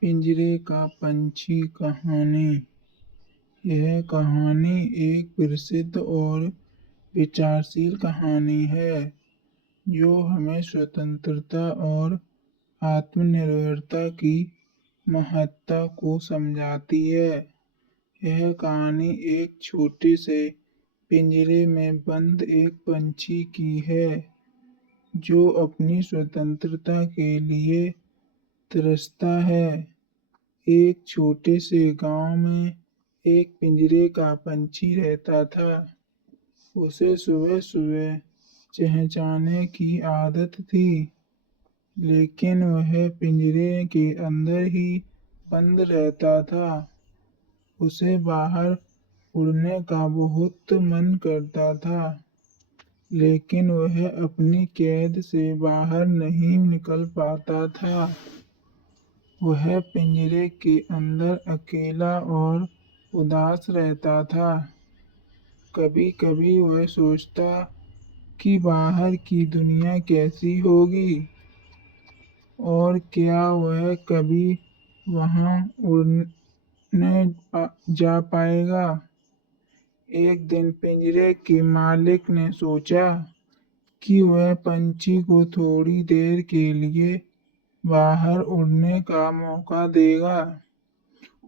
पिंजरे का पंछी कहानी। यह कहानी एक प्रसिद्ध और विचारशील कहानी है जो हमें स्वतंत्रता और आत्मनिर्भरता की महत्ता को समझाती है। यह कहानी एक छोटे से पिंजरे में बंद एक पंछी की है जो अपनी स्वतंत्रता के लिए तरसता है। एक छोटे से गांव में एक पिंजरे का पंछी रहता था। उसे सुबह सुबह चहचहाने की आदत थी, लेकिन वह पिंजरे के अंदर ही बंद रहता था। उसे बाहर उड़ने का बहुत मन करता था, लेकिन वह अपनी कैद से बाहर नहीं निकल पाता था। वह पिंजरे के अंदर अकेला और उदास रहता था। कभी कभी वह सोचता कि बाहर की दुनिया कैसी होगी और क्या वह कभी वहां उड़ने जा पाएगा। एक दिन पिंजरे के मालिक ने सोचा कि वह पंछी को थोड़ी देर के लिए बाहर उड़ने का मौका देगा।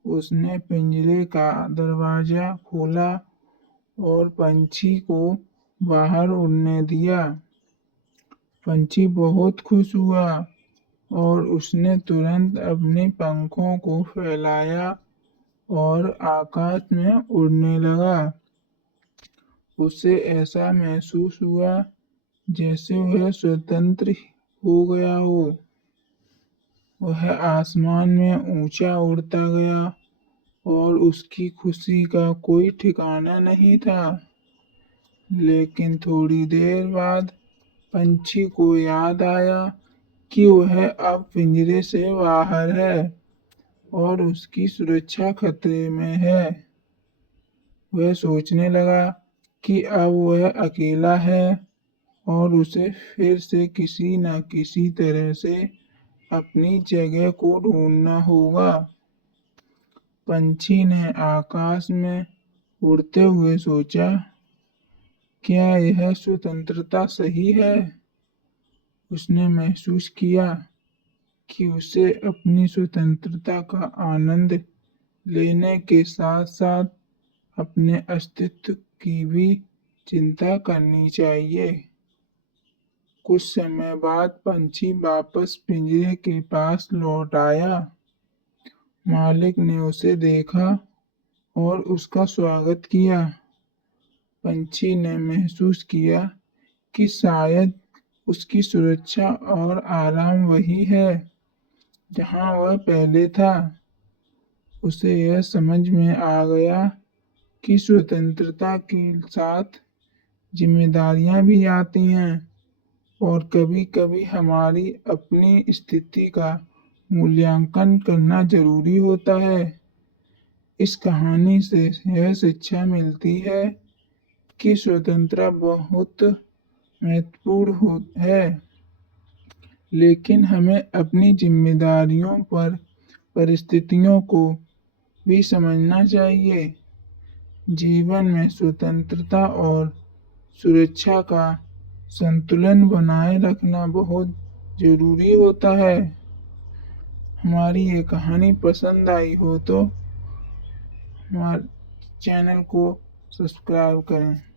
उसने पिंजरे का दरवाजा खोला और पंछी को बाहर उड़ने दिया। पंछी बहुत खुश हुआ और उसने तुरंत अपने पंखों को फैलाया और आकाश में उड़ने लगा। उसे ऐसा महसूस हुआ जैसे वह स्वतंत्र हो गया हो। वह आसमान में ऊंचा उड़ता गया और उसकी खुशी का कोई ठिकाना नहीं था। लेकिन थोड़ी देर बाद पंछी को याद आया कि वह अब पिंजरे से बाहर है और उसकी सुरक्षा खतरे में है। वह सोचने लगा कि अब वह अकेला है और उसे फिर से किसी न किसी तरह से अपनी जगह को ढूंढना होगा। पंछी ने आकाश में उड़ते हुए सोचा, क्या यह स्वतंत्रता सही है? उसने महसूस किया कि उसे अपनी स्वतंत्रता का आनंद लेने के साथ साथ अपने अस्तित्व की भी चिंता करनी चाहिए। कुछ समय बाद पंछी वापस पिंजरे के पास लौट आया। मालिक ने उसे देखा और उसका स्वागत किया। पंछी ने महसूस किया कि शायद उसकी सुरक्षा और आराम वही है जहां वह पहले था। उसे यह समझ में आ गया कि स्वतंत्रता के साथ जिम्मेदारियां भी आती हैं और कभी-कभी हमारी अपनी स्थिति का मूल्यांकन करना जरूरी होता है। इस कहानी से यह शिक्षा मिलती है कि स्वतंत्रता बहुत महत्वपूर्ण है, लेकिन हमें अपनी जिम्मेदारियों पर परिस्थितियों को भी समझना चाहिए। जीवन में स्वतंत्रता और सुरक्षा का संतुलन बनाए रखना बहुत जरूरी होता है। हमारी ये कहानी पसंद आई हो तो हमारे चैनल को सब्सक्राइब करें।